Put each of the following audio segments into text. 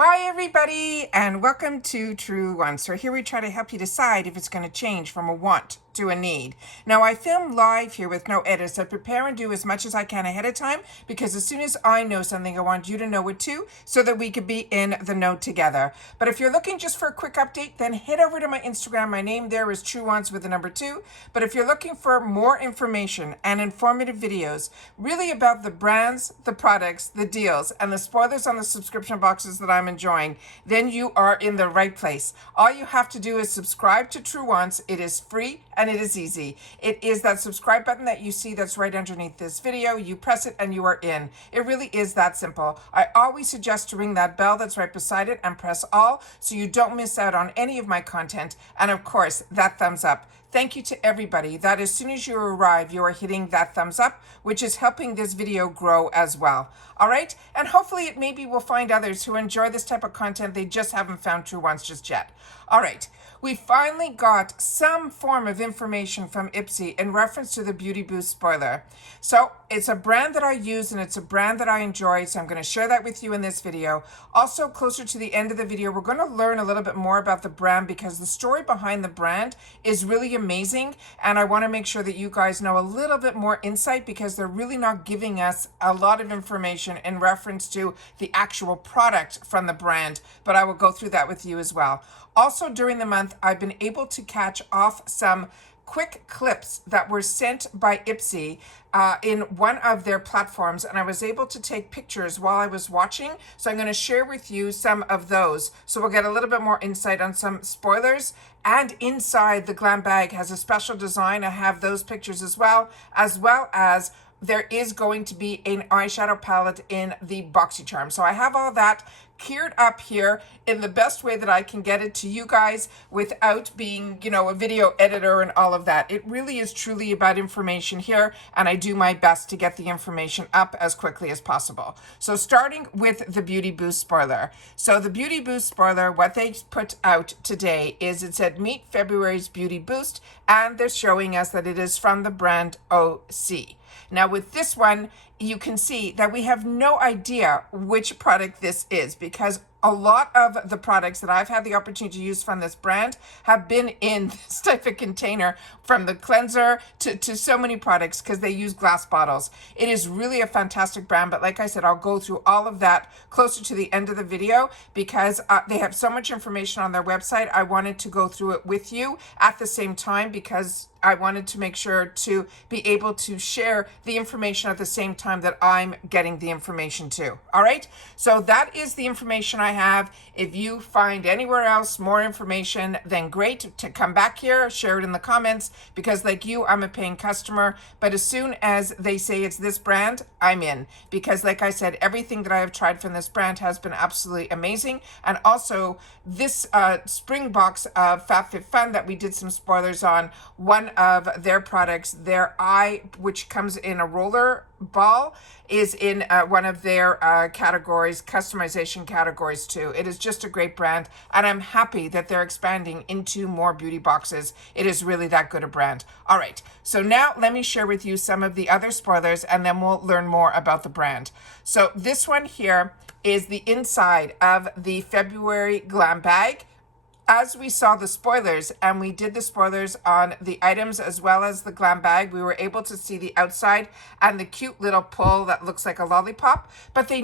Hi everybody, and welcome to Truewants. So here we try to help you decide if it's going to change from a want to a need. Now I film live here with no edits. I prepare and do as much as I can ahead of time because as soon as I know something, I want you to know it too, so that we could be in the know together. But if you're looking just for a quick update, then head over to my Instagram. My name there is Truewants with the number 2. But if you're looking for more information and informative videos, really about the brands, the products, the deals, and the spoilers on the subscription boxes that I'm enjoying, then you are in the right place. All you have to do is subscribe to Truewants. It is free and it is easy. It is that subscribe button that you see that's right underneath this video. You press it and you are in. It really is that simple. I always suggest to ring that bell that's right beside it and press all so you don't miss out on any of my content. And of course, that thumbs up. Thank you to everybody that as soon as you arrive, you are hitting that thumbs up, which is helping this video grow as well. All right. And hopefully it maybe will find others who enjoy this type of content. They just haven't found Truewants just yet. All right. We finally got some form of information from IPSY in reference to the Beauty Boost spoiler. So it's a brand that I use and it's a brand that I enjoy. So I'm going to share that with you in this video. Also, closer to the end of the video, we're going to learn a little bit more about the brand because the story behind the brand is really amazing. And I want to make sure that you guys know a little bit more insight because they're really not giving us a lot of information in reference to the actual product from the brand. But I will go through that with you as well. Also, during the month, I've been able to catch off some quick clips that were sent by IPSY in one of their platforms, and I was able to take pictures while I was watching. So I'm going to share with you some of those. So we'll get a little bit more insight on some spoilers. And inside the glam bag has a special design. I have those pictures as well as there is going to be an eyeshadow palette in the Boxycharm. So I have all that geared up here in the best way that I can get it to you guys without being, a video editor and all of that. It really is truly about information here, and I do my best to get the information up as quickly as possible. So starting with the Beauty Boost spoiler. So the Beauty Boost spoiler, what they put out today is it said meet February's Beauty Boost, and they're showing us that it is from the brand OSEA. Now with this one, you can see that we have no idea which product this is because a lot of the products that I've had the opportunity to use from this brand have been in this type of container, from the cleanser to so many products because they use glass bottles. It is really a fantastic brand, but like I said, I'll go through all of that closer to the end of the video because they have so much information on their website. I wanted to go through it with you at the same time because I wanted to make sure to be able to share the information at the same time that I'm getting the information too. All right. So that is the information I have. If you find anywhere else more information, then great, to come back here, share it in the comments because like you, I'm a paying customer. But as soon as they say it's this brand, I'm in because like I said, everything that I have tried from this brand has been absolutely amazing. And also this spring box of FabFitFun that we did some spoilers on, one of their products, their eye, which comes in a roller ball, is in one of their categories, customization categories too. It is just a great brand, and I'm happy that they're expanding into more beauty boxes. It is really that good a brand. All right, so now let me share with you some of the other spoilers, and then we'll learn more about the brand. So this one here is the inside of the February glam bag. As we saw the spoilers, and we did the spoilers on the items as well as the glam bag, we were able to see the outside and the cute little pull that looks like a lollipop, but they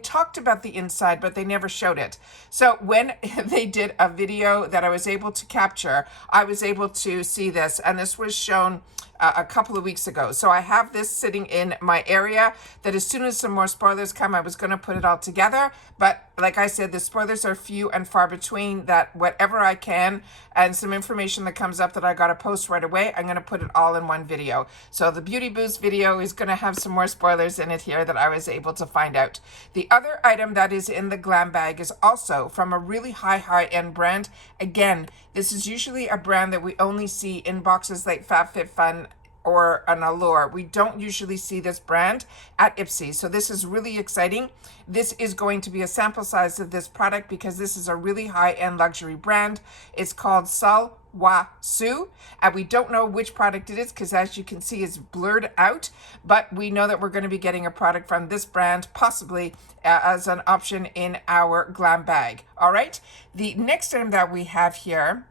talked about the inside, but they never showed it. So when they did a video that I was able to capture, I was able to see this, and this was shown a couple of weeks ago. So I have this sitting in my area that as soon as some more spoilers come, I was going to put it all together. But like I said, the spoilers are few and far between, that whatever I can and some information that comes up that I got to post right away, I'm going to put it all in one video. So the Beauty Boost video is going to have some more spoilers in it here that I was able to find out. The other item that is in the glam bag is also from a really high-end brand. Again, this is usually a brand that we only see in boxes like FabFitFun or an Allure. We don't usually see this brand at IPSY. So this is really exciting. This is going to be a sample size of this product because this is a really high-end luxury brand. It's called Sol Wasu, and we don't know which product it is because, as you can see, it's blurred out, but we know that we're going to be getting a product from this brand, possibly as an option in our glam bag. All right, the next item that we have here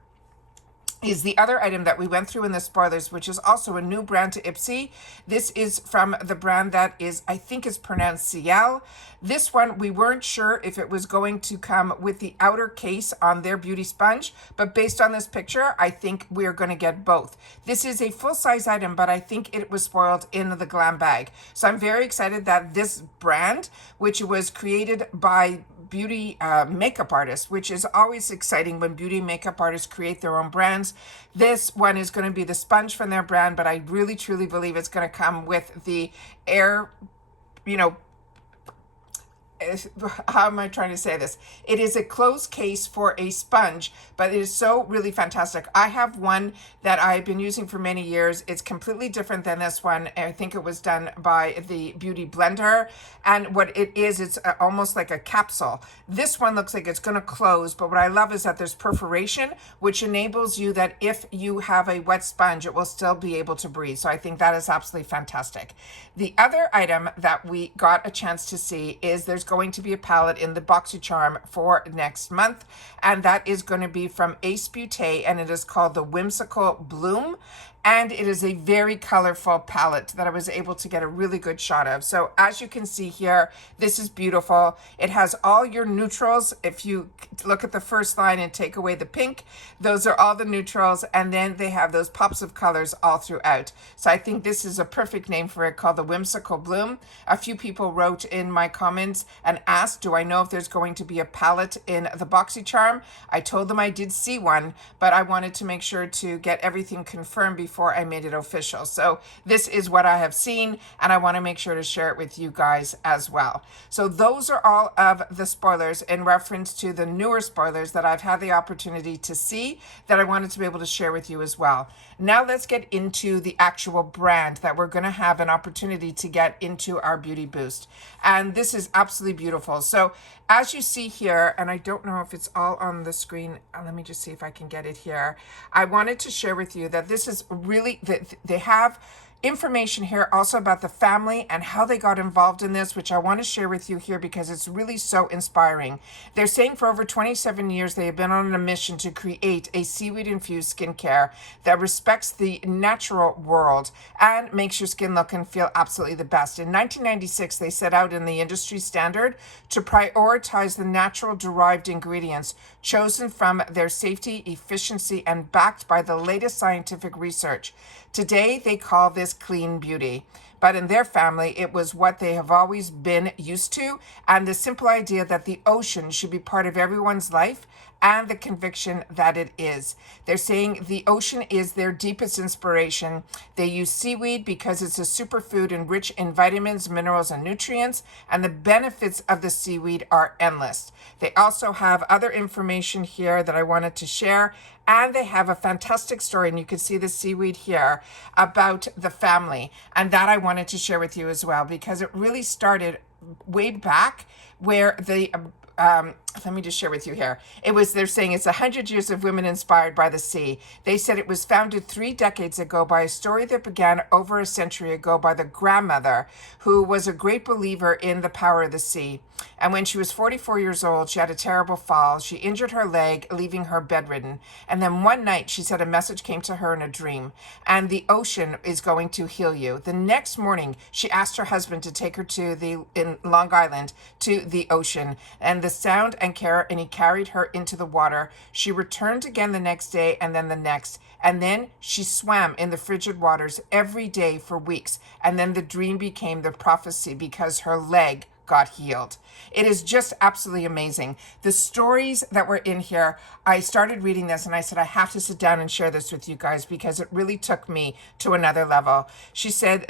is the other item that we went through in the spoilers, which is also a new brand to IPSY. This is from the brand that is, I think is pronounced Ciel. This one, we weren't sure if it was going to come with the outer case on their beauty sponge, but based on this picture, I think we're going to get both. This is a full-size item, but I think it was spoiled in the glam bag. So I'm very excited that this brand, which was created by beauty makeup artists, which is always exciting when beauty makeup artists create their own brands. This one is going to be the sponge from their brand, but I really truly believe it's going to come with the air, how am I trying to say this? It is a closed case for a sponge, but it is so really fantastic. I have one that I've been using for many years. It's completely different than this one. I think it was done by the Beauty Blender. And what it is, it's almost like a capsule. This one looks like it's going to close, but what I love is that there's perforation, which enables you that if you have a wet sponge, it will still be able to breathe. So I think that is absolutely fantastic. The other item that we got a chance to see is there's going to be a palette in the Boxycharm for next month, and that is going to be from AUTHORIZED, and it is called the Whimsical Bloom. And it is a very colorful palette that I was able to get a really good shot of. So as you can see here, this is beautiful. It has all your neutrals. If you look at the first line and take away the pink, those are all the neutrals. And then they have those pops of colors all throughout. So I think this is a perfect name for it, called the Whimsical Bloom. A few people wrote in my comments and asked, do I know if there's going to be a palette in the Boxycharm? I told them I did see one, but I wanted to make sure to get everything confirmed before I made it official. So this is what I have seen, and I want to make sure to share it with you guys as well. So those are all of the spoilers in reference to the newer spoilers that I've had the opportunity to see that I wanted to be able to share with you as well. Now let's get into the actual brand that we're going to have an opportunity to get into our Beauty Boost. And this is absolutely beautiful. So as you see here, and I don't know if it's all on the screen, let me just see if I can get it here. I wanted to share with you that this is really, they have information here also about the family and how they got involved in this, which I want to share with you here because it's really so inspiring. They're saying for over 27 years they have been on a mission to create a seaweed-infused skincare that respects the natural world and makes your skin look and feel absolutely the best. In 1996, they set out in the industry standard to prioritize the natural derived ingredients chosen from their safety, efficiency, and backed by the latest scientific research. Today, they call this clean beauty. But in their family, it was what they have always been used to, and the simple idea that the ocean should be part of everyone's life and the conviction that it is. They're saying the ocean is their deepest inspiration. They use seaweed because it's a superfood and rich in vitamins, minerals, and nutrients, and the benefits of the seaweed are endless. They also have other information here that I wanted to share, and they have a fantastic story, and you can see the seaweed here, about the family. And that I wanted to share with you as well, because it really started way back where the let me just share with you here. They're saying it's 100 years of women inspired by the sea. They said it was founded 3 decades ago by a story that began over a century ago by the grandmother, who was a great believer in the power of the sea. And when she was 44 years old, she had a terrible fall. She injured her leg, leaving her bedridden. And then one night, she said a message came to her in a dream, and the ocean is going to heal you. The next morning, she asked her husband to take her in Long Island to the ocean, and the sound and he carried her into the water. She returned again the next day, and then the next. And then she swam in the frigid waters every day for weeks. And then the dream became the prophecy because her leg got healed. It is just absolutely amazing. The stories that were in here, I started reading this and I said, I have to sit down and share this with you guys because it really took me to another level. She said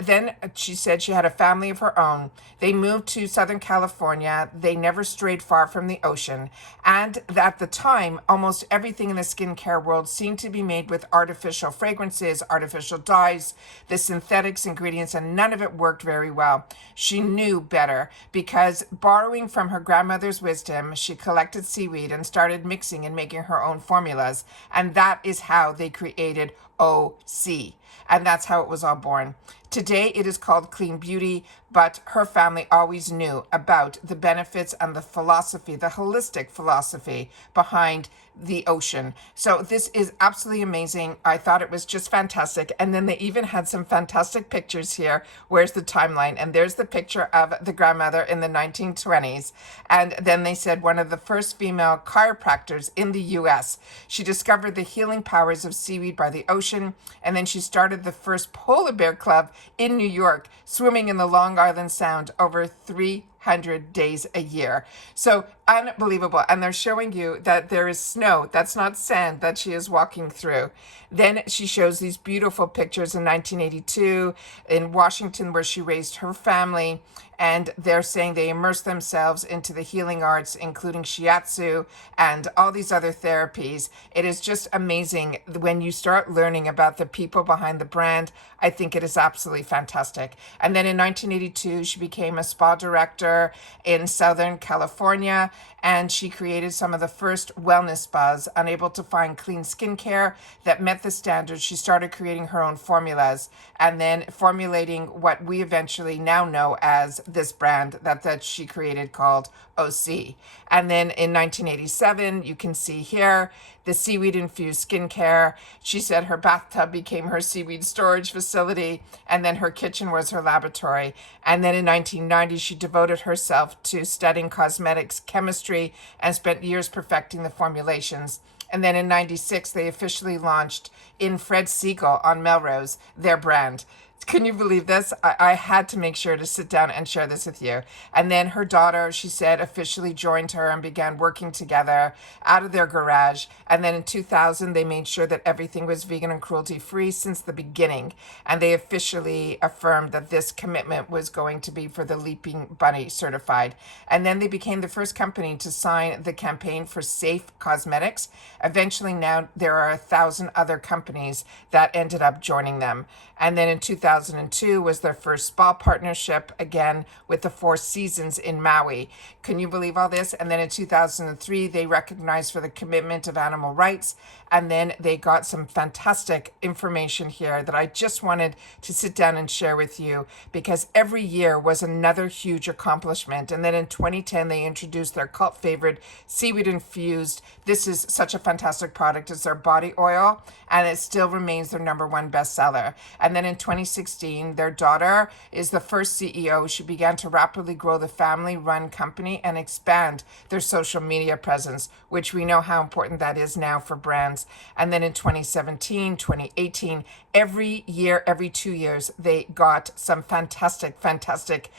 she had a family of her own. They moved to Southern California. They never strayed far from the ocean. And at the time, almost everything in the skincare world seemed to be made with artificial fragrances, artificial dyes, the synthetics ingredients, and none of it worked very well. She knew better because because borrowing from her grandmother's wisdom, she collected seaweed and started mixing and making her own formulas. And that is how they created OSEA. And that's how it was all born. Today it is called Clean Beauty, but her family always knew about the benefits and the philosophy, the holistic philosophy behind the ocean. So this is absolutely amazing. I thought it was just fantastic. And then they even had some fantastic pictures here. Where's the timeline? And there's the picture of the grandmother in the 1920s. And then they said one of the first female chiropractors in the US. She discovered the healing powers of seaweed by the ocean. And then she started the first polar bear club in New York, swimming in the Long Island Sound over 300 days a year. So unbelievable. And they're showing you that there is snow. That's not sand that she is walking through. Then she shows these beautiful pictures in 1982 in Washington, where she raised her family. And they're saying they immerse themselves into the healing arts, including shiatsu and all these other therapies. It is just amazing when you start learning about the people behind the brand. I think it is absolutely fantastic. And then in 1982, she became a spa director in Southern California, and she created some of the first wellness spas. Unable to find clean skincare that met the standards, she started creating her own formulas and then formulating what we eventually now know as this brand that she created called OSEA. And then in 1987, you can see here the seaweed infused skincare. She said her bathtub became her seaweed storage facility, and then her kitchen was her laboratory. And then in 1990, she devoted herself to studying cosmetics chemistry and spent years perfecting the formulations. And then in 96, they officially launched in Fred Siegel on Melrose, their brand. Can you believe this? I had to make sure to sit down and share this with you. And then her daughter, she said, officially joined her and began working together out of their garage. And then in 2000, they made sure that everything was vegan and cruelty-free since the beginning. And they officially affirmed that this commitment was going to be for the Leaping Bunny certified. And then they became the first company to sign the campaign for safe cosmetics. Eventually now there are 1,000 other companies that ended up joining them. And then in 2002 was their first spa partnership, again, with the Four Seasons in Maui. Can you believe all this? And then in 2003, they recognized for the commitment of animal rights. And then they got some fantastic information here that I just wanted to sit down and share with you, because every year was another huge accomplishment. And then in 2010, they introduced their cult favorite seaweed infused. This is such a fantastic product. It's their body oil, and it still remains their #1 bestseller. And then in 2016, their daughter is the first CEO. She began to rapidly grow the family-run company and expand their social media presence, which we know how important that is now for brands. And then in 2017, 2018, every year, every 2 years, they got some fantastic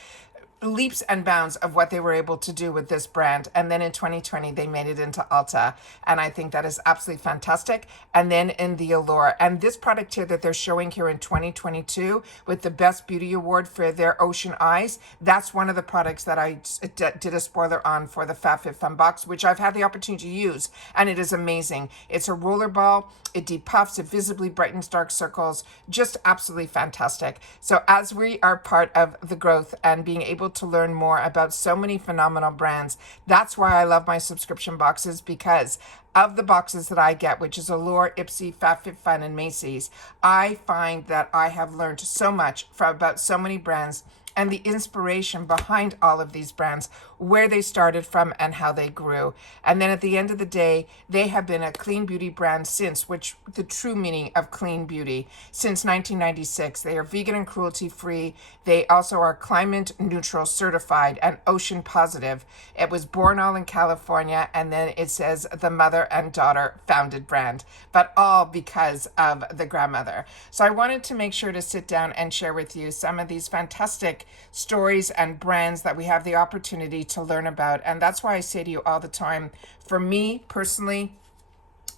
leaps and bounds of what they were able to do with this brand. And then in 2020, they made it into Ulta. And I think that is absolutely fantastic. And then in the Allure. And this product here that they're showing here in 2022 with the Best Beauty Award for their Ocean Eyes, that's one of the products that I did a spoiler on for the FabFitFun box, which I've had the opportunity to use. And it is amazing. It's a roller ball. It depuffs, it visibly brightens dark circles. Just absolutely fantastic. So as we are part of the growth and being able to learn more about so many phenomenal brands, that's why I love my subscription boxes, because of the boxes that I get, which is Allure, IPSY, FabFitFun, and Macy's, I find that I have learned so much about so many brands and the inspiration behind all of these brands, where they started from and how they grew. And then at the end of the day, they have been a clean beauty brand since, which the true meaning of clean beauty, since 1996. They are vegan and cruelty free. They also are climate neutral certified and ocean positive. It was born all in California, and then it says the mother and daughter founded brand, but all because of the grandmother. So I wanted to make sure to sit down and share with you some of these fantastic stories and brands that we have the opportunity to learn about. And that's why I say to you all the time, for me personally,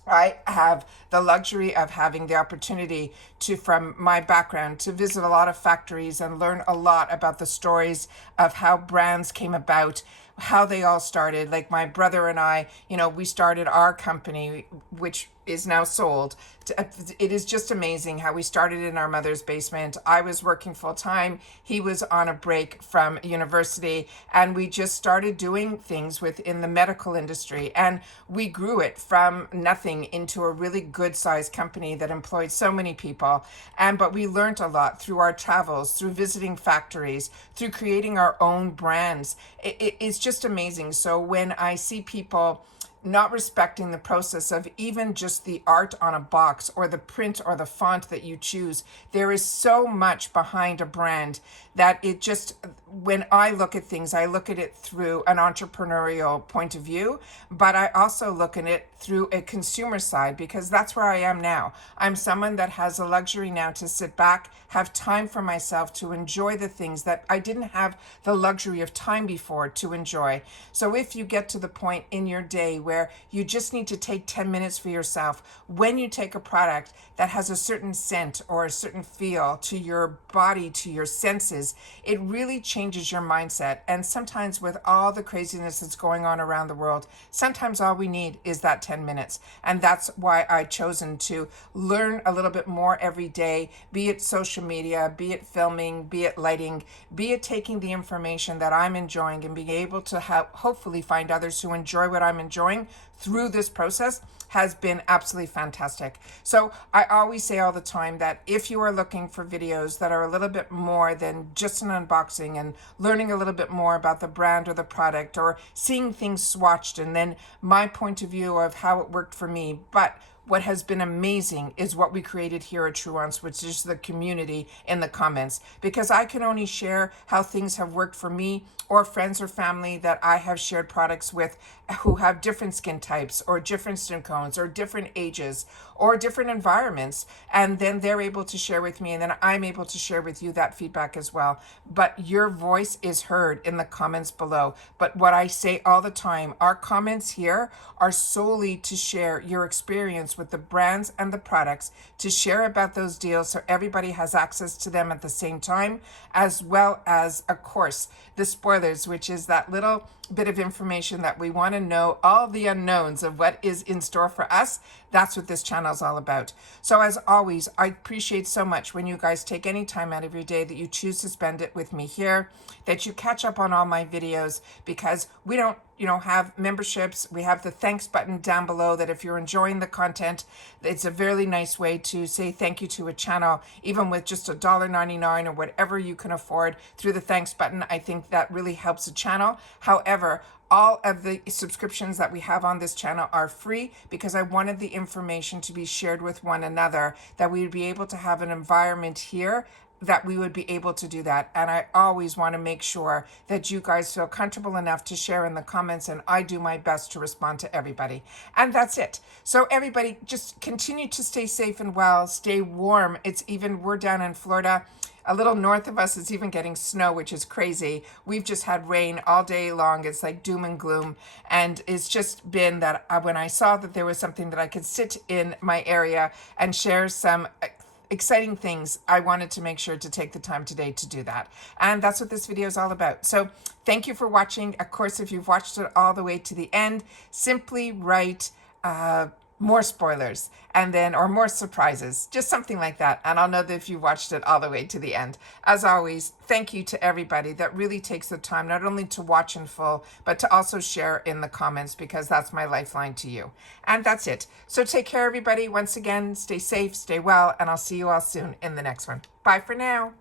I have the luxury of having the opportunity to, from my background, to visit a lot of factories and learn a lot about the stories of how brands came about, how they all started. Like my brother and I, we started our company which is now sold. It is just amazing how we started in our mother's basement. I was working full time. He was on a break from university, and we just started doing things within the medical industry. And we grew it from nothing into a really good sized company that employed so many people. But we learned a lot through our travels, through visiting factories, through creating our own brands. It's just amazing. So when I see people not respecting the process of even just the art on a box or the print or the font that you choose, there is so much behind a brand that it just, when I look at things, I look at it through an entrepreneurial point of view, but I also look at it through a consumer side, because that's where I am now. I'm someone that has a luxury now to sit back, have time for myself to enjoy the things that I didn't have the luxury of time before to enjoy. So if you get to the point in your day where you just need to take 10 minutes for yourself, when you take a product that has a certain scent or a certain feel to your body, to your senses, it really changes your mindset. And sometimes with all the craziness that's going on around the world, sometimes all we need is that 10 minutes. And that's why I've chosen to learn a little bit more every day, be it social media, be it filming, be it lighting, be it taking the information that I'm enjoying and being able to hopefully find others who enjoy what I'm enjoying through this process has been absolutely fantastic. So I always say all the time that if you are looking for videos that are a little bit more than just an unboxing and learning a little bit more about the brand or the product or seeing things swatched and then my point of view of how it worked for me, but what has been amazing is what we created here at Truewants, which is the community in the comments, because I can only share how things have worked for me or friends or family that I have shared products with who have different skin types or different skin tones or different ages or different environments. And then they're able to share with me, and then I'm able to share with you that feedback as well. But your voice is heard in the comments below. But what I say all the time, our comments here are solely to share your experience with the brands and the products, to share about those deals so everybody has access to them at the same time, as well as, of course, the spoilers, which is that little bit of information that we want to know, all the unknowns of what is in store for us. That's what this channel is all about. So as always, I appreciate so much when you guys take any time out of your day that you choose to spend it with me here, that you catch up on all my videos, because we don't have memberships. We have the thanks button down below that if you're enjoying the content, it's a very nice way to say thank you to a channel, even with just $1.99 or whatever you can afford through the thanks button. I think that really helps the channel. However, all of the subscriptions that we have on this channel are free, because I wanted the information to be shared with one another, that we would be able to have an environment here that we would be able to do that. And I always want to make sure that you guys feel comfortable enough to share in the comments, and I do my best to respond to everybody. And that's it. So everybody, just continue to stay safe and well, stay warm. We're down in Florida. A little north of us, it's even getting snow, which is crazy. We've just had rain all day long. It's like doom and gloom. And it's just been that when I saw that there was something that I could sit in my area and share some exciting things, I wanted to make sure to take the time today to do that. And that's what this video is all about. So thank you for watching. Of course, if you've watched it all the way to the end, simply write more spoilers and then, or more surprises, just something like that. And I'll know that if you watched it all the way to the end. As always, thank you to everybody that really takes the time, not only to watch in full, but to also share in the comments, because that's my lifeline to you. And that's it. So take care, everybody. Once again, stay safe, stay well, and I'll see you all soon in the next one. Bye for now.